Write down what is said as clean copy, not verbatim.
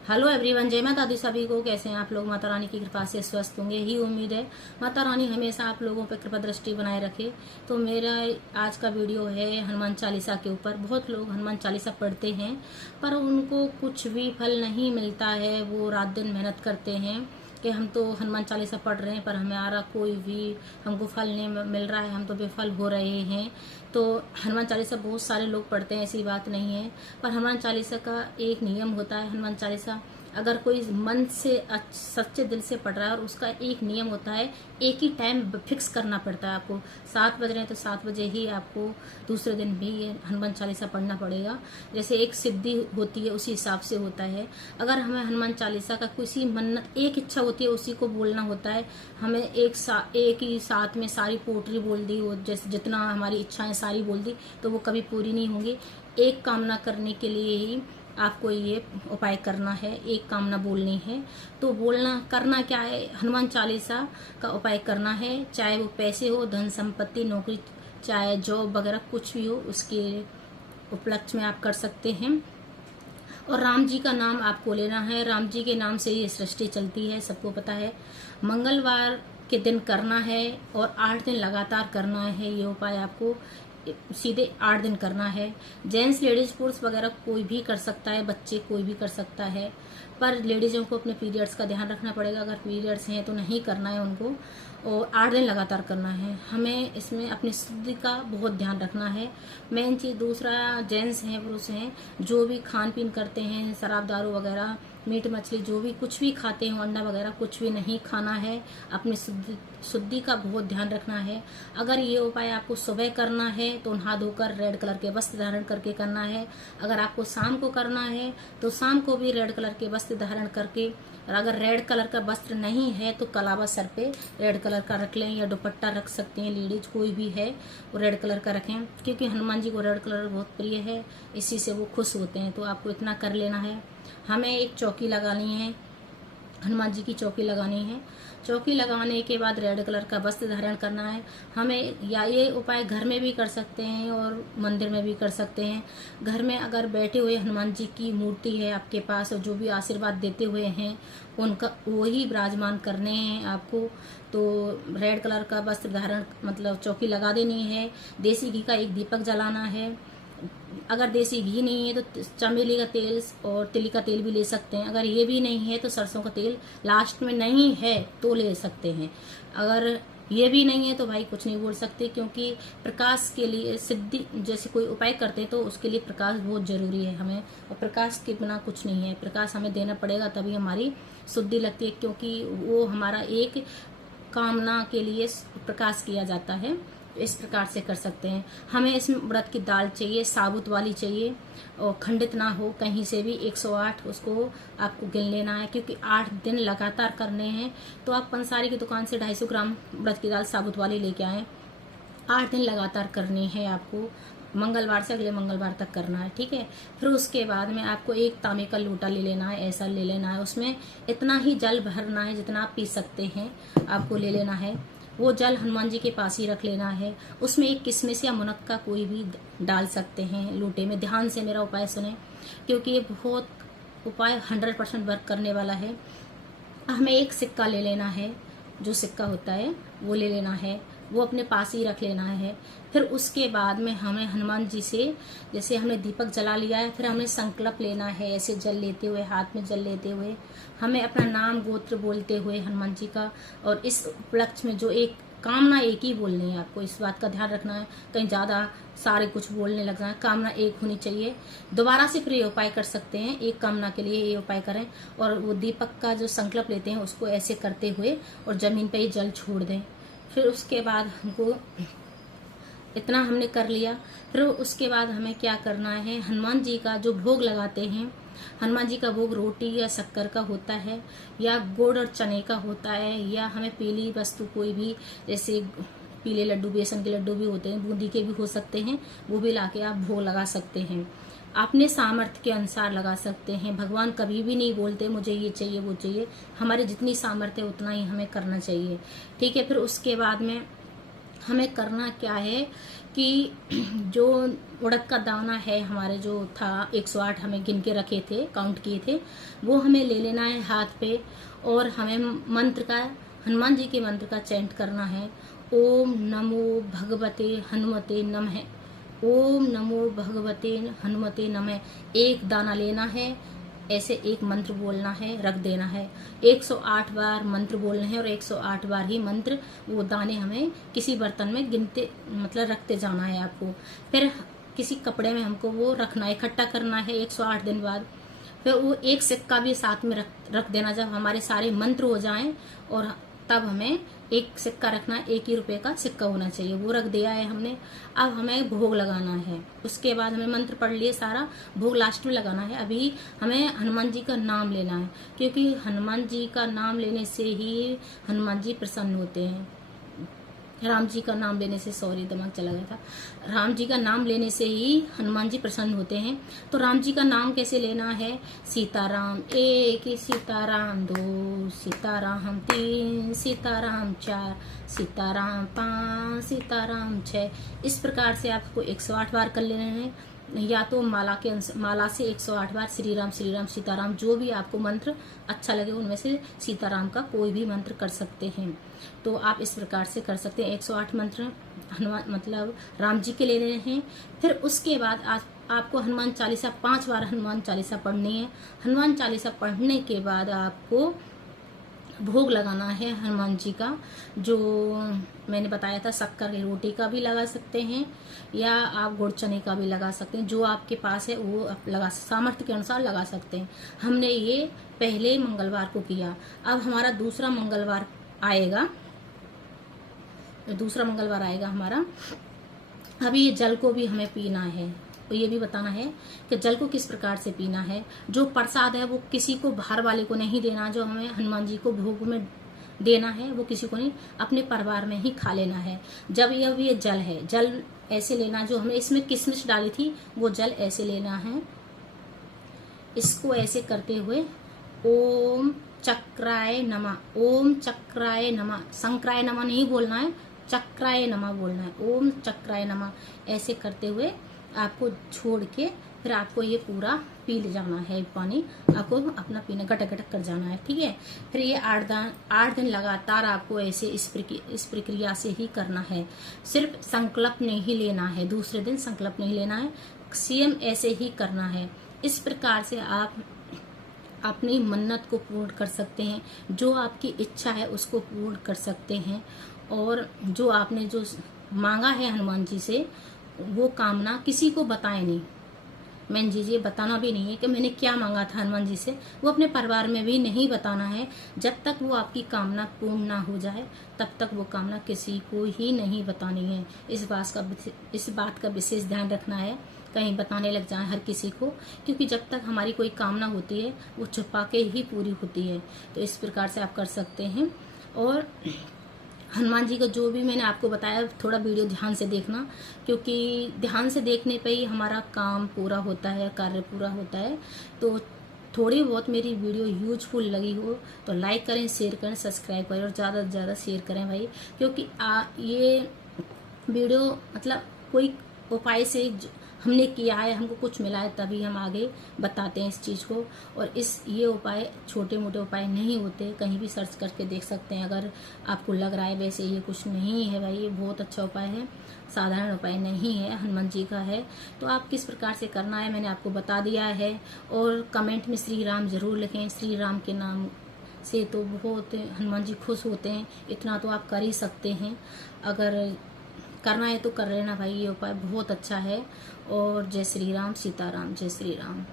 Hello everyone, जय माता दी सभी को। कैसे हैं आप लोग? माता रानी की कृपा से स्वस्थ होंगे ही उम्मीद है। माता रानी हमेशा आप लोगों पर कृपा दृष्टि बनाए रखे। तो मेरा आज का वीडियो है हनुमान चालीसा के ऊपर। बहुत लोग हनुमान चालीसा पढ़ते हैं पर उनको कुछ भी फल नहीं मिलता है। वो रात दिन मेहनत करते हैं कि हम तो हनुमान चालीसा पढ़ रहे हैं पर हमारा कोई भी हमको फल नहीं मिल रहा है, हम तो बेफल हो रहे हैं। तो हनुमान चालीसा बहुत सारे लोग पढ़ते हैं, ऐसी बात नहीं है। पर हनुमान चालीसा का एक नियम होता है। हनुमान चालीसा अगर कोई मन से सच्चे दिल से पढ़ रहा है और उसका एक नियम होता है, एक ही टाइम फिक्स करना पड़ता है आपको। 7 बज रहे हैं तो 7 बजे ही आपको दूसरे दिन भी हनुमान चालीसा पढ़ना पड़ेगा। जैसे एक सिद्धि होती है उसी हिसाब से होता है। अगर हमें हनुमान चालीसा का किसी मन्नत एक इच्छा होती है उसी को बोलना होता है। हमें एक ही साथ में सारी पोटरी बोल दी, वो जैसे जितना हमारी इच्छाएं सारी बोल दी तो वो कभी पूरी नहीं होंगी। एक कामना करने के लिए ही आपको ये उपाय करना है, एक कामना बोलनी है। तो बोलना करना क्या है, हनुमान चालीसा का उपाय करना है। चाहे वो पैसे हो, धन संपत्ति, नौकरी, चाहे जॉब वगैरह कुछ भी हो, उसके उपलक्ष्य में आप कर सकते हैं। और राम जी का नाम आपको लेना है। राम जी के नाम से ये सृष्टि चलती है, सबको पता है। मंगलवार के दिन करना है और 8 दिन लगातार करना है। ये उपाय आपको सीधे 8 दिन करना है। जेंट्स, लेडीज, पुरुष वगैरह कोई भी कर सकता है, बच्चे कोई भी कर सकता है। पर लेडीजों को अपने पीरियड्स का ध्यान रखना पड़ेगा। अगर पीरियड्स हैं तो नहीं करना है उनको। और 8 दिन लगातार करना है। हमें इसमें अपनी शुद्धि का बहुत ध्यान रखना है। मेन चीज दूसरा, जेंट्स हैं, पुरुष हैं, जो भी खान पीन करते हैं, शराब दारू वगैरह, मीट मछली, जो भी कुछ भी खाते हो, अंडा वगैरह कुछ भी नहीं खाना है। अपनी शुद्धि का बहुत ध्यान रखना है। अगर ये उपाय आपको सुबह करना है तो नहा धोकर रेड कलर के वस्त्र धारण करके करना है। अगर आपको शाम को करना है तो शाम को भी रेड कलर के वस्त्र धारण करके। और अगर रेड कलर का वस्त्र नहीं है तो कलावा सर पे रेड कलर का रख लें, या दुपट्टा रख सकते हैं। लेडीज कोई भी है वो रेड कलर का रखें, क्योंकि हनुमान जी को रेड कलर बहुत प्रिय है, इसी से वो खुश होते हैं। तो आपको इतना कर लेना है। हमें एक चौकी लगानी है, हनुमान जी की चौकी लगानी है। चौकी लगाने के बाद रेड कलर का वस्त्र धारण करना है हमें। या ये उपाय घर में भी कर सकते हैं और मंदिर में भी कर सकते हैं। घर में अगर बैठे हुए हनुमान जी की मूर्ति है आपके पास और जो भी आशीर्वाद देते हुए हैं उनका वही विराजमान करने हैं आपको। तो रेड कलर का वस्त्र धारण मतलब चौकी लगा देनी है। देसी घी का एक दीपक जलाना है। अगर देसी घी नहीं है तो चमेली का तेल और तिली का तेल भी ले सकते हैं। अगर ये भी नहीं है तो सरसों का तेल लास्ट में नहीं है तो ले सकते हैं। अगर ये भी नहीं है तो भाई कुछ नहीं बोल सकते, क्योंकि प्रकाश के लिए सिद्धि जैसे कोई उपाय करते हैं तो उसके लिए प्रकाश बहुत जरूरी है हमें। और प्रकाश के बिना कुछ नहीं है। प्रकाश हमें देना पड़ेगा तभी हमारी शुद्धि लगती है, क्योंकि वो हमारा एक कामना के लिए प्रकाश किया जाता है। इस प्रकार से कर सकते हैं। हमें इसमें उड़द की दाल चाहिए, साबुत वाली चाहिए और खंडित ना हो कहीं से भी। 108 उसको आपको गिन लेना है, क्योंकि 8 दिन लगातार करने हैं। तो आप पंसारी की दुकान से 250 ग्राम उड़द की दाल साबुत वाली लेके आए। 8 दिन लगातार करनी है आपको। मंगलवार से अगले मंगलवार तक करना है, ठीक है। फिर उसके बाद में आपको एक तांबे का लोटा ले लेना है, ऐसा ले लेना है। उसमें इतना ही जल भरना है जितना आप पी सकते हैं, आपको ले लेना है। वो जल हनुमान जी के पास ही रख लेना है। उसमें एक किशमिश या मुनक्का कोई भी डाल सकते हैं लोटे में। ध्यान से मेरा उपाय सुने, क्योंकि ये बहुत उपाय 100% वर्क करने वाला है। हमें एक सिक्का ले लेना है, जो सिक्का होता है वो ले लेना है, वो अपने पास ही रख लेना है। फिर उसके बाद में हमें हनुमान जी से, जैसे हमने दीपक जला लिया है, फिर हमें संकल्प लेना है। ऐसे जल लेते हुए, हाथ में जल लेते हुए हमें अपना नाम गोत्र बोलते हुए हनुमान जी का, और इस उपलक्ष्य में जो एक कामना एक ही बोलनी है आपको। इस बात का ध्यान रखना है, कहीं ज्यादा सारे कुछ बोलने लग जाए। कामना एक होनी चाहिए। दोबारा से फिर ये उपाय कर सकते हैं। एक कामना के लिए ये उपाय करें और वो दीपक का जो संकल्प लेते हैं उसको ऐसे करते हुए और जमीन पे ही जल छोड़ दें। फिर उसके बाद हमको इतना हमने कर लिया। फिर उसके बाद हमें क्या करना है, हनुमान जी का जो भोग लगाते हैं, हनुमान जी का भोग रोटी या शक्कर का होता है, या गुड़ और चने का होता है, या हमें पीली वस्तु कोई भी, जैसे पीले लड्डू, बेसन के लड्डू भी होते हैं, बूंदी के भी हो सकते हैं, वो भी लाके आप भोग लगा सकते हैं। अपने सामर्थ्य के अनुसार लगा सकते हैं। भगवान कभी भी नहीं बोलते मुझे ये चाहिए वो चाहिए। हमारी जितनी सामर्थ्य है उतना ही हमें करना चाहिए, ठीक है। फिर उसके बाद में हमें करना क्या है कि जो उड़द का दाना है हमारे जो था 108 हमें गिन के रखे थे, काउंट किए थे, वो हमें ले लेना है हाथ पे और हमें मंत्र का, हनुमान जी के मंत्र का चैंट करना है। ओम नमो भगवते हनुमते नमः, ओम नमो भगवते हनुमते नमः। एक दाना लेना है, ऐसे एक मंत्र बोलना है, रख देना है। 108 बार मंत्र बोलना है और 108 बार ही मंत्र वो दाने हमें किसी बर्तन में गिनते मतलब रखते जाना है आपको। फिर किसी कपड़े में हमको वो रखना है, इकट्ठा करना है 108 दिन बाद। फिर वो एक सिक्का भी साथ में रख देना जब हमारे सारे मंत्र हो जाएं, और तब हमें एक सिक्का रखना है, 1 ही रुपए का सिक्का होना चाहिए। वो रख दिया है हमने। अब हमें भोग लगाना है। उसके बाद हमें मंत्र पढ़ लिए सारा, भोग लास्ट में लगाना है। अभी हमें हनुमान जी का नाम लेना है, क्योंकि हनुमान जी का नाम लेने से ही हनुमान जी प्रसन्न होते हैं। राम जी का नाम लेने से, सॉरी दिमाग चला गया था, राम जी का नाम लेने से ही हनुमान जी प्रसन्न होते हैं। तो राम जी का नाम कैसे लेना है? सीताराम 1, सीताराम 2, सीताराम 3, सीताराम 4, सीताराम 5, सीताराम 6। इस प्रकार से आपको 108 बार कर लेने हैं, या तो माला से 108 बार श्री राम सीताराम, जो भी आपको मंत्र अच्छा लगे उनमें से सीताराम का कोई भी मंत्र कर सकते हैं। तो आप इस प्रकार से कर सकते हैं। 108 मंत्र हनुमान मतलब राम जी के ले रहे हैं। फिर उसके बाद आपको हनुमान चालीसा 5 बार हनुमान चालीसा पढ़नी है। हनुमान चालीसा पढ़ने के बाद आपको भोग लगाना है हनुमान जी का, जो मैंने बताया था, शक्कर की रोटी का भी लगा सकते हैं या आप गुड़ चने का भी लगा सकते हैं। जो आपके पास है वो आप सामर्थ्य के अनुसार लगा सकते हैं। हमने ये पहले मंगलवार को किया। अब हमारा दूसरा मंगलवार आएगा हमारा। अभी ये जल को भी हमें पीना है, तो ये भी बताना है कि जल को किस प्रकार से पीना है। जो प्रसाद है वो किसी को बाहर वाले को नहीं देना, जो हमें हनुमान जी को भोग में देना है वो किसी को नहीं, अपने परिवार में ही खा लेना है। जब ये जल है, जल ऐसे लेना, जो हमने इसमें किशमिश डाली थी वो जल ऐसे लेना है। इसको ऐसे करते हुए ओम चक्राय नमः, ओम चक्राय नमः, शंकराय नमः नहीं बोलना है, चक्राय नमः बोलना है। ओम चक्राय नमः ऐसे करते हुए आपको छोड़ के फिर आपको ये पूरा पी जाना है पानी, आपको अपना पीना गटक गटक कर जाना है, ठीक है। फिर ये 8 दिन लगातार आपको ऐसे इस प्रक्रिया से ही करना है। सिर्फ संकल्प नहीं लेना है, दूसरे दिन संकल्प नहीं लेना है, सेम ऐसे ही करना है। इस प्रकार से आप अपनी मन्नत को पूर्ण कर सकते हैं, जो आपकी इच्छा है उसको पूर्ण कर सकते हैं। और जो आपने जो मांगा है हनुमान जी से, वो कामना किसी को बताए नहीं। मैंने जी ये बताना भी नहीं है कि मैंने क्या मांगा था हनुमान जी से, वो अपने परिवार में भी नहीं बताना है। जब तक वो आपकी कामना पूर्ण ना हो जाए तब तक वो कामना किसी को ही नहीं बतानी है। इस बात का विशेष ध्यान रखना है, कहीं बताने लग जाए हर किसी को, क्योंकि जब तक हमारी कोई कामना होती है वो छुपा के ही पूरी होती है। तो इस प्रकार से आप कर सकते हैं। और हनुमान जी का जो भी मैंने आपको बताया, थोड़ा वीडियो ध्यान से देखना, क्योंकि ध्यान से देखने पे ही हमारा काम पूरा होता है, कार्य पूरा होता है। तो थोड़ी बहुत मेरी वीडियो यूजफुल लगी हो तो लाइक करें, शेयर करें, सब्सक्राइब करें और ज़्यादा से ज़्यादा शेयर करें भाई, क्योंकि ये वीडियो मतलब कोई उपाय से हमने किया है, हमको कुछ मिला है, तभी हम आगे बताते हैं इस चीज़ को। और ये उपाय छोटे मोटे उपाय नहीं होते, कहीं भी सर्च करके देख सकते हैं। अगर आपको लग रहा है वैसे ये कुछ नहीं है भाई, ये बहुत अच्छा उपाय है, साधारण उपाय नहीं है, हनुमान जी का है। तो आप किस प्रकार से करना है मैंने आपको बता दिया है। और कमेंट में श्री राम जरूर लिखें, श्री राम के नाम से तो बहुत हनुमान जी खुश होते हैं, इतना तो आप कर ही सकते हैं। अगर करना है तो कर लेना भाई, ये उपाय बहुत अच्छा है। और जय श्री राम, सीताराम, जय श्री राम।